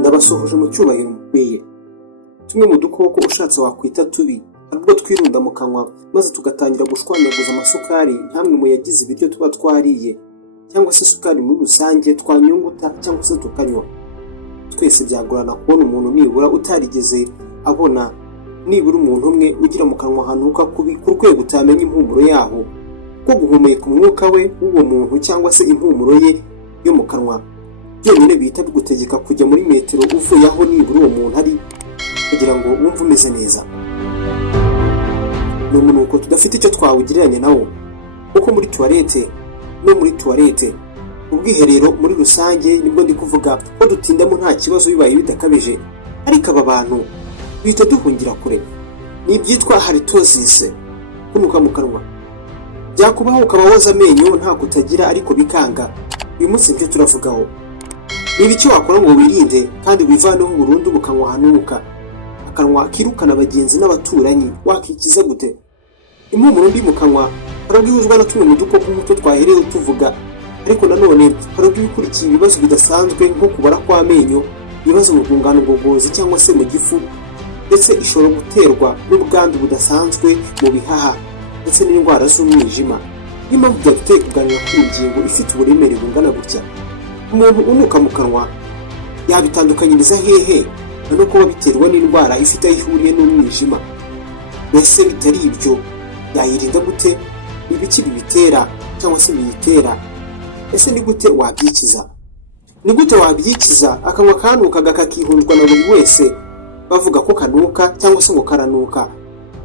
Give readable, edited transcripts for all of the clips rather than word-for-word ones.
Ndabasohoje mu cyubahiro mukwiye. Tumwe mu dukoko ushatse wakwita tubi aribwo twirunda mu kanwa maze tugatangira gushwanyaguza amasukari ntamwe mu yagize ibiryo tuba twariye cyangwa se isukari muri rusange twanyunguta cyangwa se tukanywa. Twese byagorana kubona umuntu nibura utarigeze abona nibura umuntu umwe ugira mu kanwa hanuka kubi ku rwego utamenya impumuro yaho, ko guhumeka umwuka we w'uwo muntu cyangwa se impumuro ye yo mu kanwa byonyine bihita bigutegeka kujya muri metero uvuye aho nibura uwo muntu ari kugira ngo wumve umeze neza. Ni umunuko tudafite icyo twawugereranya nawo, kuko muri tuwarete ubwiherero muri rusange nibwo ndi kuvuga ko dutindamo nta kibazo bibaye bidakabije, ariko aba bantu bihita duhungira kure. Ni ibyitwa halitosis, kunuka mu kanwa. Byakubaho ukaba woza amenyo nta kutagira ariko bikanga. Uyu munsi nibyo turavugaho. Ni ibiki wakora ngo wirinde kandi wivaneho burundu mu kanwa hanuka, akanwa kirukana abagenzi n'abaturanyi, wakikiza gute? Impumuro mbi mu kanwa hari ubwo ihuzwa na tumwe mu dukoko nk'uko twaherewe tuvuga, ariko nanone hari ubwo ibikurikiye ibibazo bidasanzwe nko kubara kw'amenyo, ibibazo mu rwungano ngogozi cyangwa se mu gifu, ndetse ishobora guterwa n'ubwandu budasanzwe mu bihaha ndetse n'indwara z'umwijima. Niyo mpamvu byaduteye kuganira kuri iyi ngingo ifite uburemere bungana gutya. Umuntu unuka mu kanwa yabitandukanyiriza hehe no kuba biterwa n'indwara ifite aho ihuriye n'umwijima? Mbese bitari ibyo yayirinda gute? Ibiki bibitera cyangwa se biyitera? Ese ni gute wabyikiza? Ni gute wabyikiza akanwa kanukaga kakihunjwa na buri wese bavuga ko kanuka cyangwa se ngo karanuka,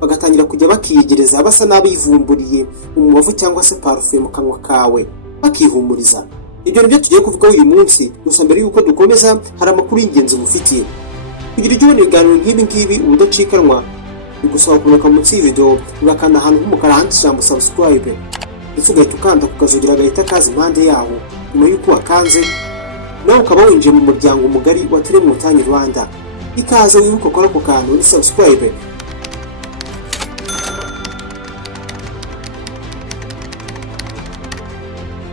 bagatangira kujya bakiyegereza basa n'abivumburiye umubavu cyangwa se parufe mu kanwa kawe bakihumuriza? Ibyo nibyo tugiye kuvugaho uyu munsi. Gusa mbere yuko dukomeza hari amakuru y'ingenzi mufitiye. Kugira ujye ubona ibiganiro nk'ibi ngibi ubudacikanwa, bigusaba kunuka munsi y'video ugakanda ahantu h'umukara handitse ijambo subscribe, ndetse ugahita ukanda ku kazogera gahita kaza impande yaho. Nyuma y'uko wakanze nawe ukaba winjiye mu muryango mugari wa Telemutani Rwanda. Ikaze wibuka gukora ako kantu ni subscribe.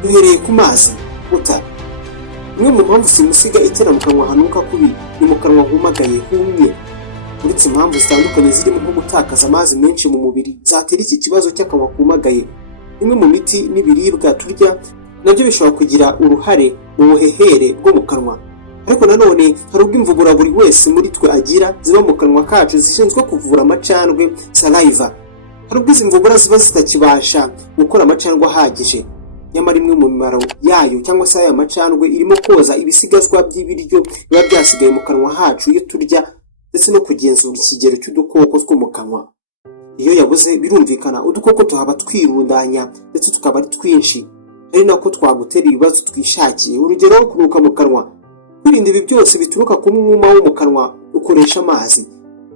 Duhereye ku mazi. Imwe mu mpamvu simusiga itera mu kanwa hanuka kubi ni mu kanwa humagaye humye. Uretse impamvu zitandukanye zirimo nko gutakaza amazi menshi mu mubiri zatera iki kibazo cy'akanwa kumagaye, imwe mu miti n'ibiribwa turya nabyo bishobora kugira uruhare mu buhehere bwo mu kanwa. Ariko nanone hari ubwo imvubura buri wese muri twe agira ziba mu kanwa kacu zishinzwe kuvura amacandwe, saliva. Hari ubwo izi mvubura ziba zitakibasha gukora amacandwe ahagije, nyamara imwe mu mimaro yayo cyangwa se aya macandwe irimo koza ibisigazwa by'ibiryo biba byasigaye mu kanwa hacu iyo turya, ndetse no kugenzura ikigero cy'udukoko two mu kanwa. Iyo yabuze birumvikana udukoko tuhaba twirundanya ndetse tukaba ari twinshi, ari nako twagutera ibibazo twishakiye. Urugero, kunuka mu kanwa. Kwirinda ibi byose bituruka ku mwuma wo mu kanwa ukoresha amazi.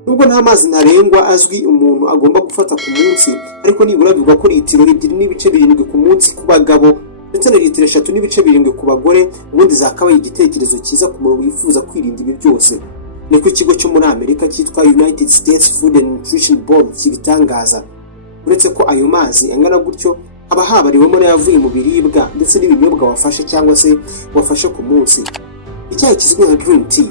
Nubwo nta mazi ntarengwa azwi umuntu agomba gufata ku munsi, ariko nibura bivugwa ko litiro 2.7 ku munsi ku bagabo ndetse na litiro 3.7 ku bagore, ubundi zakabaye igitekerezo cyiza ku muntu wifuza kwirinda ibi byose. Niko ikigo cyo muri Amerika cyitwa United States Food and Nutrition Board kibitangaza. Uretse ko ayo mazi angana gutyo haba habariwemo n'ayavuye mu biribwa ndetse n'ibinyobwa wafashe cyangwa se wafashe ku munsi. Icyayi kizwi nka green tea,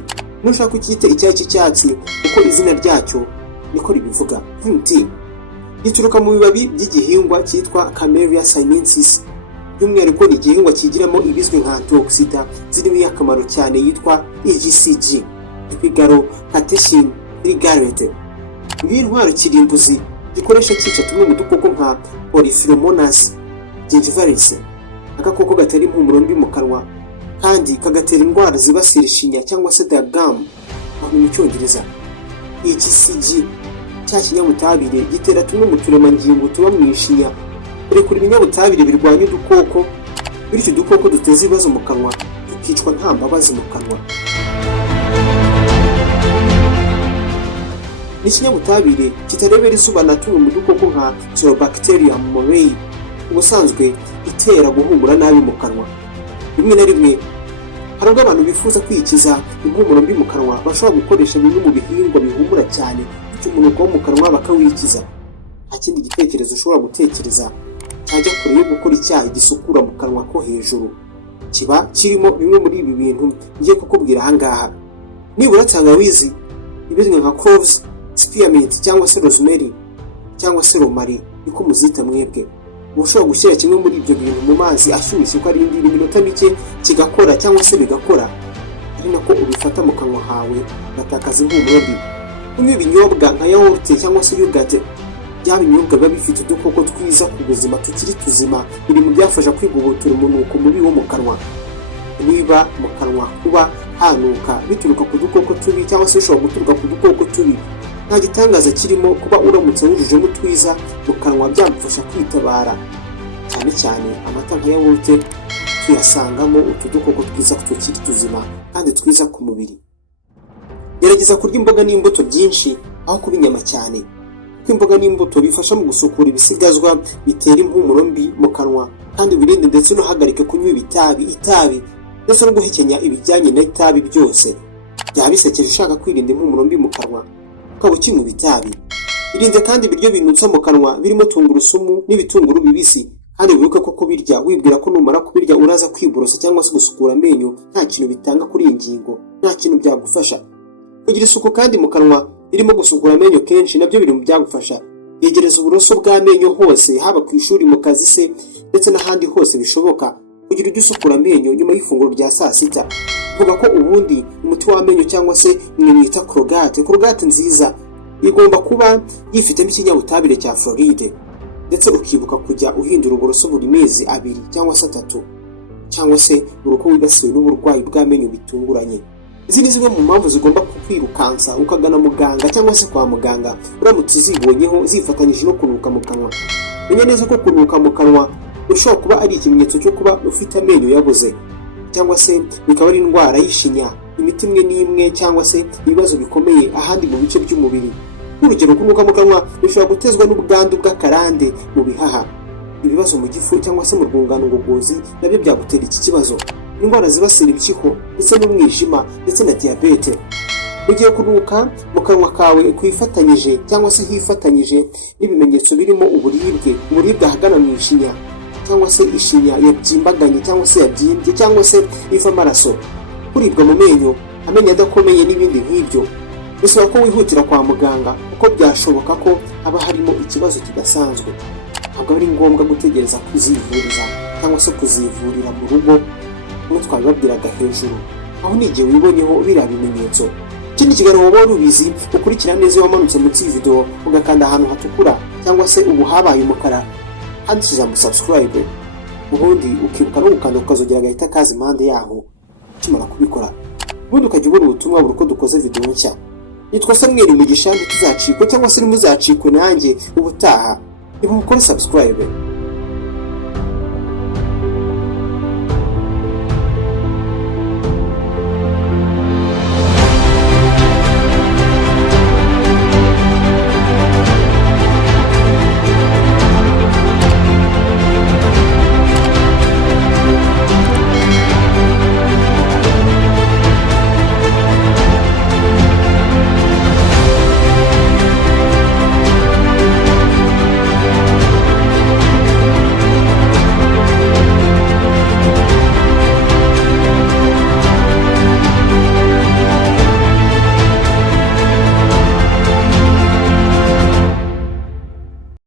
nushaka kukite icyayi cy'icyatsi kuko izina ryacyo niko ribivuga. Green tea gituruka mu bibabi by'igihingwa cyitwa Camellia sinensis. By'umwihariko ni igihingwa kigiramo ibizwi nka antioxidant zirimo akamaro cyane yitwa EGCG, epigaro catechin trigarete. Iyi ntwaro kirimbuzi gikoresha cyica tumwe mu dukoko nka Polypheromonas gingivalis, agakoko gatera impumuro mbi mu kanwa kandi kagatera indwara zibasira ishinya cyangwa se diaphragm mu cyongereza. EGCG cya kinyabutabire gitera tumwe mu turemangingo tuba mu ishinya, kurekura ibinyabutabire birwanya udukoko, bityo udukoko duteza ibibazo mu kanwa tukicwa nta mbabazi mu kanwa. Ni ikinyabutabire kitarebera izuba na tumwe mu dukoko nka Cyanobacterium morei, ubusanzwe itera guhumura nabi mu kanwa. Rimwe na rimwe hari abantu bifuza kwikiza impumuro mbi mu kanwa bashobora gukoresha bimwe mu bihingwa bihumura cyane bafite umunuko wo mu kanwa bakawikiza. Nta kindi gitekerezo ushobora gutekereza cyajya kure yo gukora icyayi gisukura mu kanwa ko hejuru kiba kirimo bimwe muri ibi bintu ngiye kukubwira ahangaha. Nibura tangawizi ibizwi nka cloves, spearmint cyangwa se rosemary cyangwa se romari niko muzita mwebwe. Ushobora gushyira kimwe muri ibyo bintu mu mazi ashyushye ko arindira iminota mike kigakora cyangwa se bigakora, ari nako ubifata mu kanwa hawe gatakaza impumuro mbi. Kunywa ibinyobwa nka yawurute cyangwa se yogurt, bya binyobwa biba bifite udukoko twiza ku buzima tukiri tuzima, biri mu byafasha kwigobotora umunuko mubi wo mu kanwa. Niba mu kanwa kuba hanuka bituruka ku dukoko tubi cyangwa se bishobora guturuka ku dukoko tubi, nta gitangaza kirimo kuba uramutse wujujemo twiza mu kanwa byagufasha kwitabara. Cyane cyane amata nka yawurute tuyasangamo utu dukoko twiza tukiri tuzima kandi twiza ku mubiri. Gerageza kurya imboga n'imbuto byinshi aho kuba inyama cyane, kuko imboga n'imbuto bifasha mu gusukura ibisigazwa bitera impumuro mbi mu kanwa, kandi birinde ndetse no hagarike kunywa itabi ndetse no guhekenya ibijyanye n'itabi byose. Byaba bisekeje ushaka kwirinda impumuro mbi mu kanwa ukaba ukinywa itabi. Irinde kandi ibiryo binutsa mu kanwa birimo tungurusumu n'ibitunguru bibisi, kandi wibuke ko kubirya wibwira ko numara kubirya uraza kwiborosa cyangwa se gusukura amenyo nta kintu bitanga kuri iyi ngingo, nta kintu byagufasha. Kugira isuku kandi mu kanwa irimo gusukura amenyo kenshi nabyo biri mu byagufasha. Yegereza uburoso bw'amenyo hose, haba ku ishuri, mu kazi se ndetse n'ahandi hose bishoboka, kugira ujye usukura amenyo nyuma y'ifunguro rya saa sita. Vuga ko ubundi umuti w'amenyo cyangwa se mwita Colgate nziza igomba kuba yifitemo ikinyabutabire cya fluoride, ndetse ukibuka kujya uhindura uburoso buri mezi 2 cyangwa se 3, cyangwa se buri uko wibasiwe n'uburwayi bw'amenyo bitunguranye. Izi ni zimwe mu mpamvu zigomba kukwirukansa ukagana muganga cyangwa se kwa muganga uramutse uzibonyeho zifatanyije no kunuka mu kanwa. Menya neza ko kunuka mu kanwa bishobora kuba ari ikimenyetso cyo kuba ufite amenyo yaboze, cyangwa se bikaba ari indwara y'ishinya, imiti imwe n'imwe, cyangwa se ibibazo bikomeye ahandi mu bice by'umubiri. Nk'urugero, kunuka mu kanwa bishobora gutezwa n'ubwandu bw'akarande mu bihaha, ibibazo mu gifu cyangwa se mu rwungano ngogozi nabyo byagutera iki kibazo, indwara zibasira impyiko ndetse n'umwijima ndetse na diyabete. Ugiye kunuka mu kanwa kawe kwifatanyije cyangwa se hifatanyije n'ibimenyetso birimo uburibwe ahagana mu ishinya, cyangwa se ishinya yabyimbaganye cyangwa se yabyimbye, cyangwa se iva amaraso, kuribwa mu menyo, amenyo adakomeye n'ibindi nk'ibyo, bisaba ko wihutira kwa muganga kuko byashoboka ko haba harimo ikibazo kidasanzwe. Ntabwo ari ngombwa gutegereza kuzivuriza cyangwa se kuzivurira mu rugo nk'uko twabibabwiraga hejuru, aho n'igihe wibonyeho biriya bimenyetso. Ikindi kiganiro waba ubizi ukurikira neza iyo wamanutse munsi y'video ugakanda ahantu hatukura cyangwa se ubu habaye umukara handitse ijambo subscribe, ubundi ukibuka no gukanda ukazogera agahita kaza impande yaho ukimara kubikora, ubundi ukajya ubona ubutumwa buri uko dukoze video nshya. Nitwa Samuel Mugisha, ntituzacikwe cyangwa se ntimuzacikwe nanjye ubutaha. Ibu mukore subscribe.